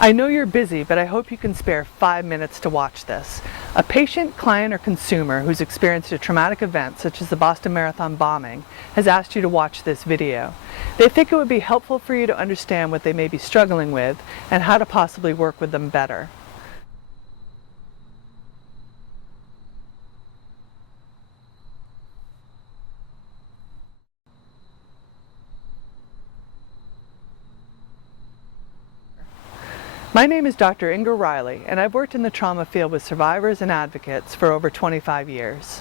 I know you're busy, but I hope you can spare 5 minutes to watch this. A patient, client, or consumer who's experienced a traumatic event, such as the Boston Marathon bombing, has asked you to watch this video. They think it would be helpful for you to understand what they may be struggling with and how to possibly work with them better. My name is Dr. Inga Riley, and I've worked in the trauma field with survivors and advocates for over 25 years.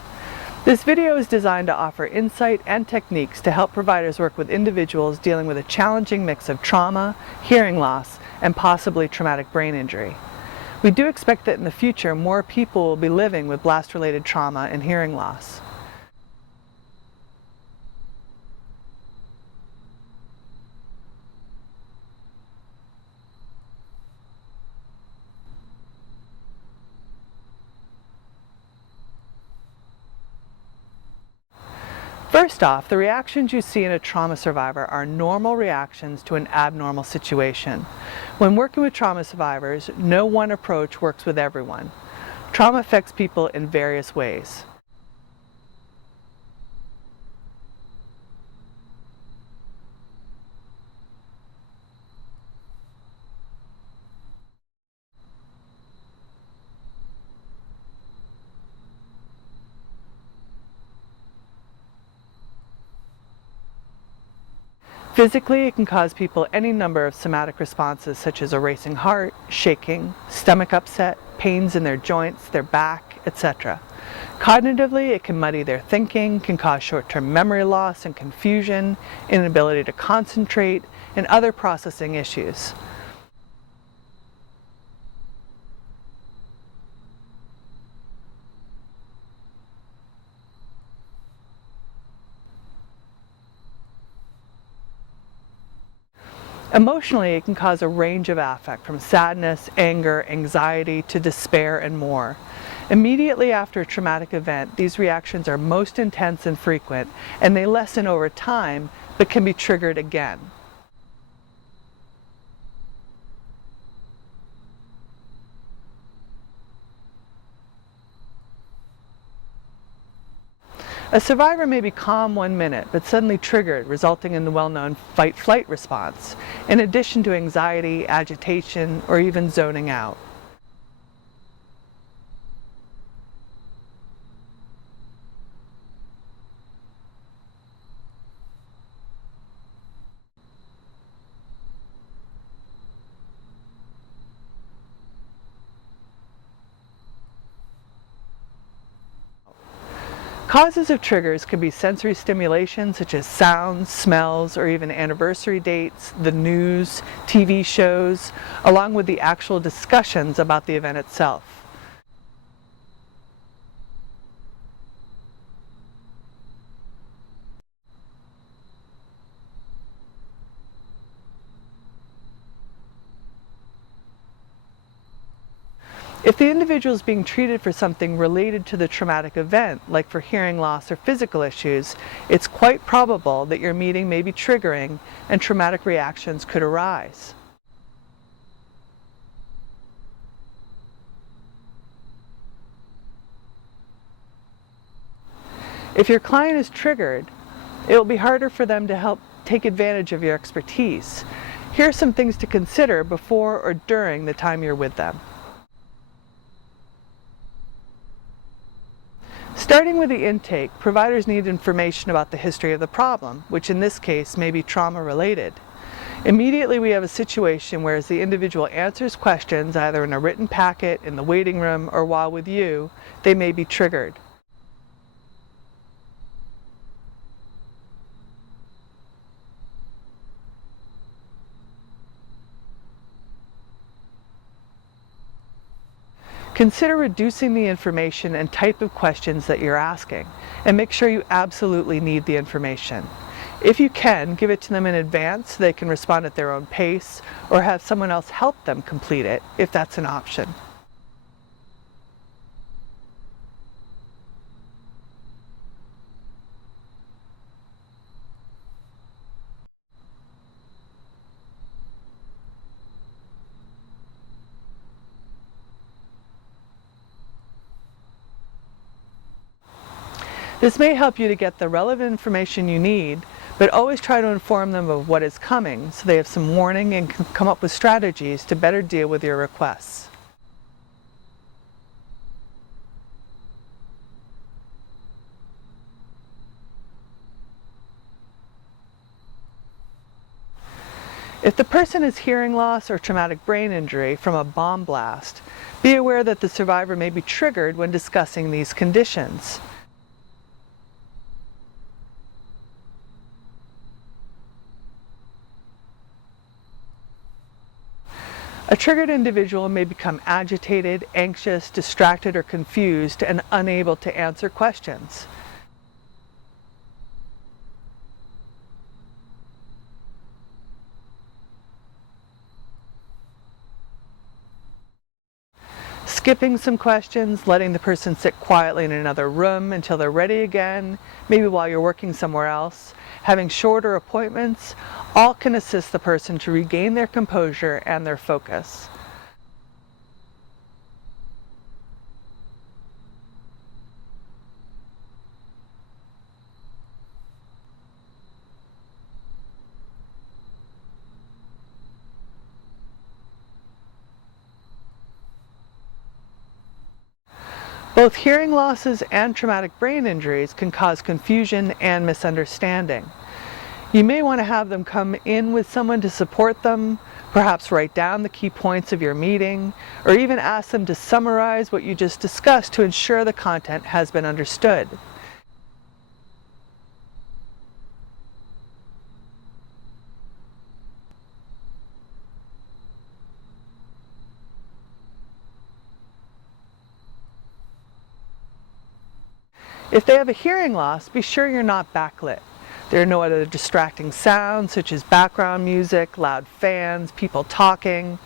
This video is designed to offer insight and techniques to help providers work with individuals dealing with a challenging mix of trauma, hearing loss, and possibly traumatic brain injury. We do expect that in the future, more people will be living with blast-related trauma and hearing loss. First off, the reactions you see in a trauma survivor are normal reactions to an abnormal situation. When working with trauma survivors, no one approach works with everyone. Trauma affects people in various ways. Physically, it can cause people any number of somatic responses such as a racing heart, shaking, stomach upset, pains in their joints, their back, etc. Cognitively, it can muddy their thinking, can cause short-term memory loss and confusion, inability to concentrate, and other processing issues. Emotionally, it can cause a range of affect, from sadness, anger, anxiety, to despair and more. Immediately after a traumatic event, these reactions are most intense and frequent, and they lessen over time, but can be triggered again. A survivor may be calm 1 minute, but suddenly triggered, resulting in the well-known fight-flight response, in addition to anxiety, agitation, or even zoning out. Causes of triggers can be sensory stimulation such as sounds, smells, or even anniversary dates, the news, TV shows, along with the actual discussions about the event itself. If the individual is being treated for something related to the traumatic event, like for hearing loss or physical issues, it's quite probable that your meeting may be triggering and traumatic reactions could arise. If your client is triggered, it will be harder for them to help take advantage of your expertise. Here are some things to consider before or during the time you're with them. Starting with the intake, providers need information about the history of the problem, which in this case may be trauma-related. Immediately we have a situation where as the individual answers questions, either in a written packet, in the waiting room, or while with you, they may be triggered. Consider reducing the information and type of questions that you're asking, and make sure you absolutely need the information. If you can, give it to them in advance so they can respond at their own pace, or have someone else help them complete it, if that's an option. This may help you to get the relevant information you need, but always try to inform them of what is coming so they have some warning and can come up with strategies to better deal with your requests. If the person has hearing loss or traumatic brain injury from a bomb blast, be aware that the survivor may be triggered when discussing these conditions. A triggered individual may become agitated, anxious, distracted, or confused and unable to answer questions. Skipping some questions, letting the person sit quietly in another room until they're ready again, maybe while you're working somewhere else, having shorter appointments, all can assist the person to regain their composure and their focus. Both hearing losses and traumatic brain injuries can cause confusion and misunderstanding. You may want to have them come in with someone to support them, perhaps write down the key points of your meeting, or even ask them to summarize what you just discussed to ensure the content has been understood. If they have a hearing loss, be sure you're not backlit. There are no other distracting sounds such as background music, loud fans, people talking.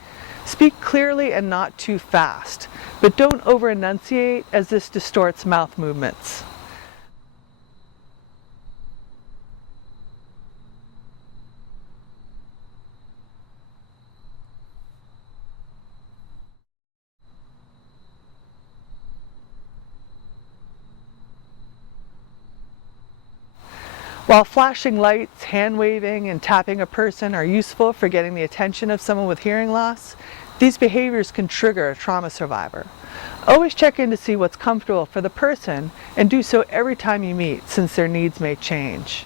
Speak clearly and not too fast, but don't over-enunciate as this distorts mouth movements. While flashing lights, hand waving, and tapping a person are useful for getting the attention of someone with hearing loss, these behaviors can trigger a trauma survivor. Always check in to see what's comfortable for the person and do so every time you meet, since their needs may change.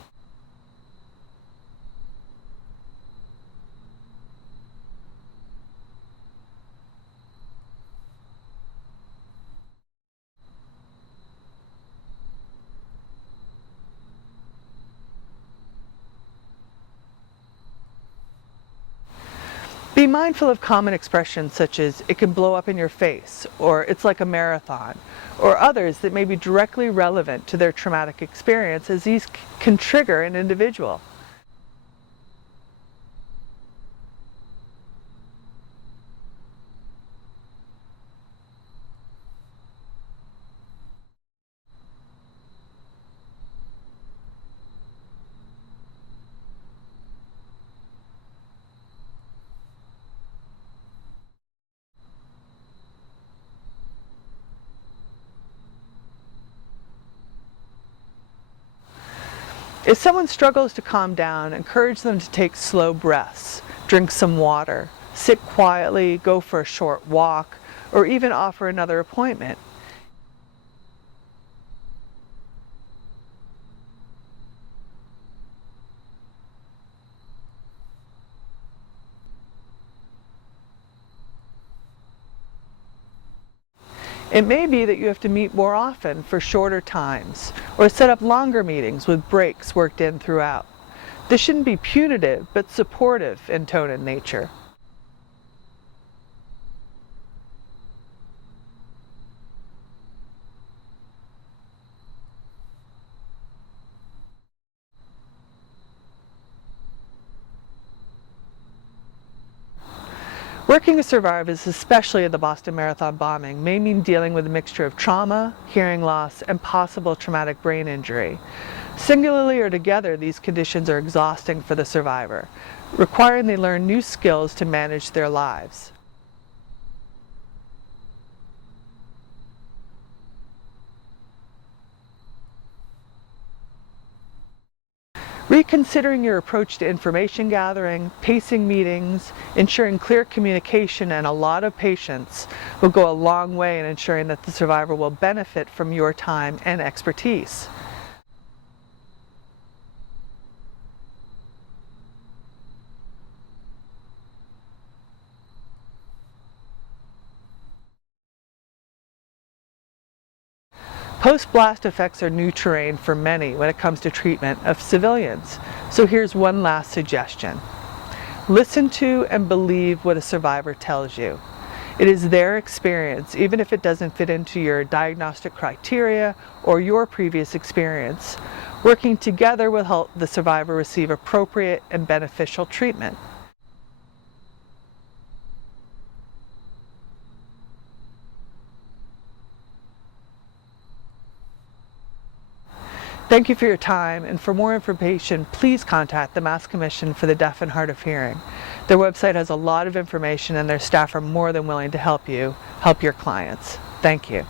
Be mindful of common expressions such as "it can blow up in your face" or "it's like a marathon," or others that may be directly relevant to their traumatic experience, as these can trigger an individual. If someone struggles to calm down, encourage them to take slow breaths, drink some water, sit quietly, go for a short walk, or even offer another appointment. It may be that you have to meet more often for shorter times, or set up longer meetings with breaks worked in throughout. This shouldn't be punitive, but supportive in tone and nature. Working with survivors, especially of the Boston Marathon bombing, may mean dealing with a mixture of trauma, hearing loss, and possible traumatic brain injury. Singularly or together, these conditions are exhausting for the survivor, requiring they learn new skills to manage their lives. Reconsidering your approach to information gathering, pacing meetings, ensuring clear communication, and a lot of patience will go a long way in ensuring that the survivor will benefit from your time and expertise. Post-blast effects are new terrain for many when it comes to treatment of civilians. So here's one last suggestion. Listen to and believe what a survivor tells you. It is their experience, even if it doesn't fit into your diagnostic criteria or your previous experience. Working together will help the survivor receive appropriate and beneficial treatment. Thank you for your time, and for more information, please contact the Mass Commission for the Deaf and Hard of Hearing. Their website has a lot of information, and their staff are more than willing to help you help your clients. Thank you.